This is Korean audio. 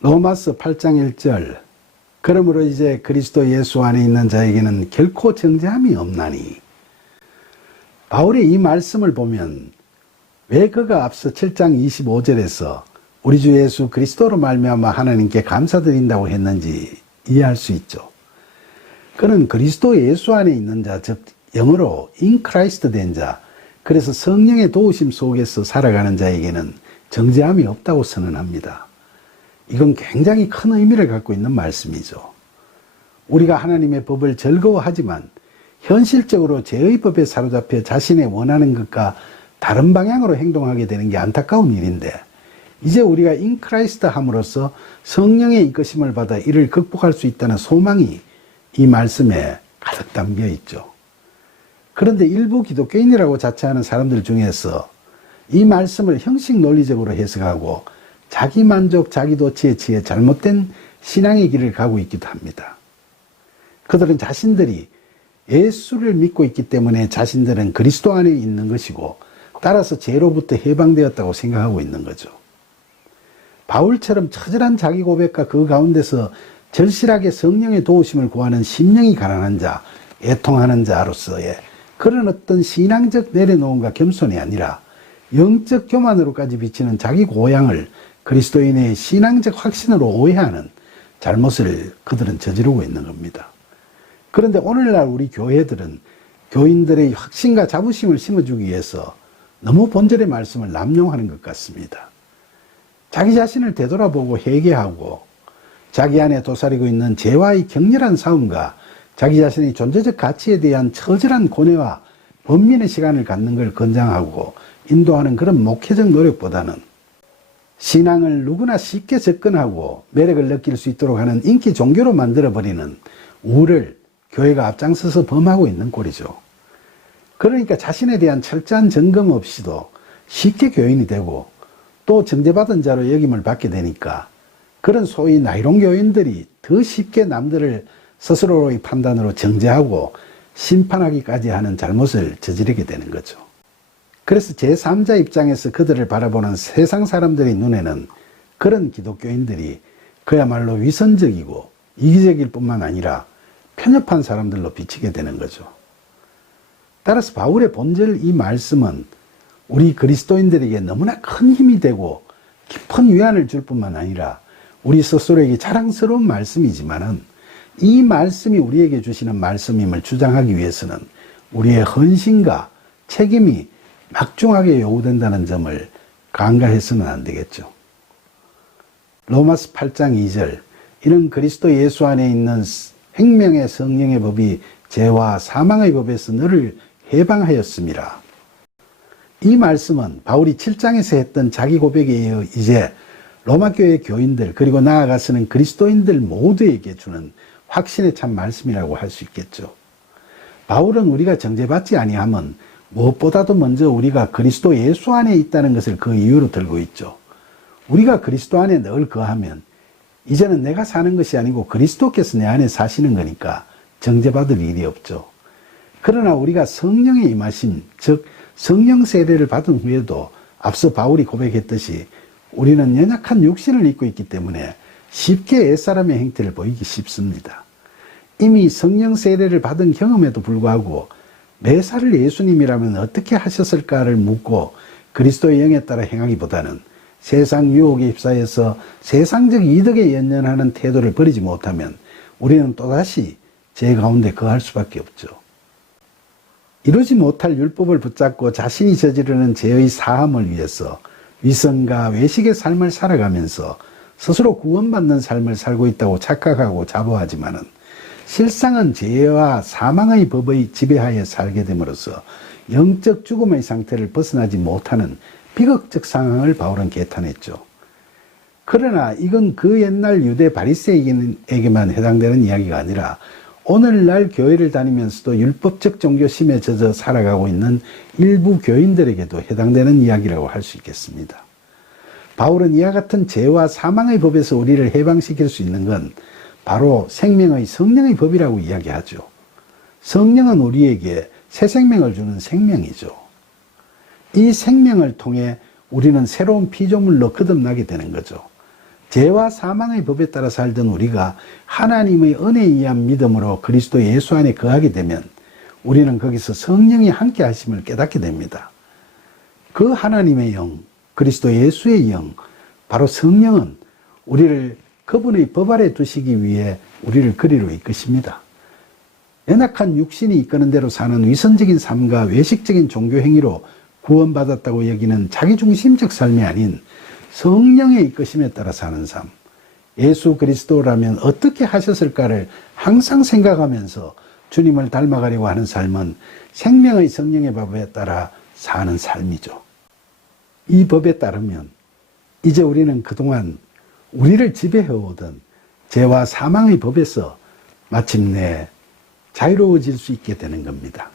로마서 8장 1절 그러므로 이제 그리스도 예수 안에 있는 자에게는 결코 정죄함이 없나니. 바울의 이 말씀을 보면 왜 그가 앞서 7장 25절에서 우리 주 예수 그리스도로 말미암아 하나님께 감사드린다고 했는지 이해할 수 있죠. 그는 그리스도 예수 안에 있는 자, 즉 영어로 in Christ 된 자, 그래서 성령의 도우심 속에서 살아가는 자에게는 정죄함이 없다고 선언합니다. 이건 굉장히 큰 의미를 갖고 있는 말씀이죠. 우리가 하나님의 법을 즐거워하지만 현실적으로 죄의 법에 사로잡혀 자신의 원하는 것과 다른 방향으로 행동하게 되는 게 안타까운 일인데, 이제 우리가 in Christ 함으로써 성령의 이끄심을 받아 이를 극복할 수 있다는 소망이 이 말씀에 가득 담겨 있죠. 그런데 일부 기독교인이라고 자처하는 사람들 중에서 이 말씀을 형식 논리적으로 해석하고 자기만족, 자기도취에 취해 잘못된 신앙의 길을 가고 있기도 합니다. 그들은 자신들이 예수를 믿고 있기 때문에 자신들은 그리스도 안에 있는 것이고 따라서 죄로부터 해방되었다고 생각하고 있는 거죠. 바울처럼 처절한 자기 고백과 그 가운데서 절실하게 성령의 도우심을 구하는 심령이 가난한 자, 애통하는 자로서의 그런 어떤 신앙적 내려놓음과 겸손이 아니라 영적 교만으로까지 비치는 자기 고향을 그리스도인의 신앙적 확신으로 오해하는 잘못을 그들은 저지르고 있는 겁니다. 그런데 오늘날 우리 교회들은 교인들의 확신과 자부심을 심어주기 위해서 너무 본절의 말씀을 남용하는 것 같습니다. 자기 자신을 되돌아보고 회개하고 자기 안에 도사리고 있는 죄와의 격렬한 싸움과 자기 자신의 존재적 가치에 대한 처절한 고뇌와 번민의 시간을 갖는 걸 권장하고 인도하는 그런 목회적 노력보다는 신앙을 누구나 쉽게 접근하고 매력을 느낄 수 있도록 하는 인기 종교로 만들어버리는 우를 교회가 앞장서서 범하고 있는 꼴이죠. 그러니까 자신에 대한 철저한 점검 없이도 쉽게 교인이 되고 또 정죄받은 자로 여김을 받게 되니까 그런 소위 나이론 교인들이 더 쉽게 남들을 스스로의 판단으로 정죄하고 심판하기까지 하는 잘못을 저지르게 되는 거죠. 그래서 제3자 입장에서 그들을 바라보는 세상 사람들의 눈에는 그런 기독교인들이 그야말로 위선적이고 이기적일 뿐만 아니라 편협한 사람들로 비치게 되는 거죠. 따라서 바울의 본절 이 말씀은 우리 그리스도인들에게 너무나 큰 힘이 되고 깊은 위안을 줄 뿐만 아니라 우리 스스로에게 자랑스러운 말씀이지만은 이 말씀이 우리에게 주시는 말씀임을 주장하기 위해서는 우리의 헌신과 책임이 막중하게 요구된다는 점을 간과해서는 안 되겠죠. 로마서 8장 2절 이는 그리스도 예수 안에 있는 생명의 성령의 법이 죄와 사망의 법에서 너를 해방하였습니다. 이 말씀은 바울이 7장에서 했던 자기 고백에 이어 이제 로마교회 교인들 그리고 나아가서는 그리스도인들 모두에게 주는 확신에 찬 말씀이라고 할 수 있겠죠. 바울은 우리가 정죄받지 아니하면 무엇보다도 먼저 우리가 그리스도 예수 안에 있다는 것을 그 이유로 들고 있죠. 우리가 그리스도 안에 늘 거하면 이제는 내가 사는 것이 아니고 그리스도께서 내 안에 사시는 거니까 정죄받을 일이 없죠. 그러나 우리가 성령의 임하심, 즉 성령 세례를 받은 후에도 앞서 바울이 고백했듯이 우리는 연약한 육신을 입고 있기 때문에 쉽게 옛사람의 행태를 보이기 쉽습니다. 이미 성령 세례를 받은 경험에도 불구하고 매사를 예수님이라면 어떻게 하셨을까를 묻고 그리스도의 영에 따라 행하기보다는 세상 유혹에 휩싸여서 세상적 이득에 연연하는 태도를 버리지 못하면 우리는 또다시 죄 가운데 거할 수밖에 없죠. 이루지 못할 율법을 붙잡고 자신이 저지르는 죄의 사함을 위해서 위선과 외식의 삶을 살아가면서 스스로 구원받는 삶을 살고 있다고 착각하고 자부하지만은 실상은 죄와 사망의 법의 지배하에 살게 됨으로써 영적 죽음의 상태를 벗어나지 못하는 비극적 상황을 바울은 개탄했죠. 그러나 이건 그 옛날 유대 바리새인에게만 해당되는 이야기가 아니라 오늘날 교회를 다니면서도 율법적 종교심에 젖어 살아가고 있는 일부 교인들에게도 해당되는 이야기라고 할 수 있겠습니다. 바울은 이와 같은 죄와 사망의 법에서 우리를 해방시킬 수 있는 건 바로 생명의 성령의 법이라고 이야기하죠. 성령은 우리에게 새 생명을 주는 생명이죠. 이 생명을 통해 우리는 새로운 피조물로 거듭나게 되는 거죠. 죄와 사망의 법에 따라 살던 우리가 하나님의 은혜에 의한 믿음으로 그리스도 예수 안에 거하게 되면 우리는 거기서 성령이 함께 하심을 깨닫게 됩니다. 그 하나님의 영, 그리스도 예수의 영, 바로 성령은 우리를 그분의 법 아래 두시기 위해 우리를 그리로 이끄십니다. 연약한 육신이 이끄는 대로 사는 위선적인 삶과 외식적인 종교 행위로 구원받았다고 여기는 자기중심적 삶이 아닌 성령의 이끄심에 따라 사는 삶, 예수 그리스도라면 어떻게 하셨을까를 항상 생각하면서 주님을 닮아가려고 하는 삶은 생명의 성령의 법에 따라 사는 삶이죠. 이 법에 따르면 이제 우리는 그동안 우리를 지배해오던 죄와 사망의 법에서 마침내 자유로워질 수 있게 되는 겁니다.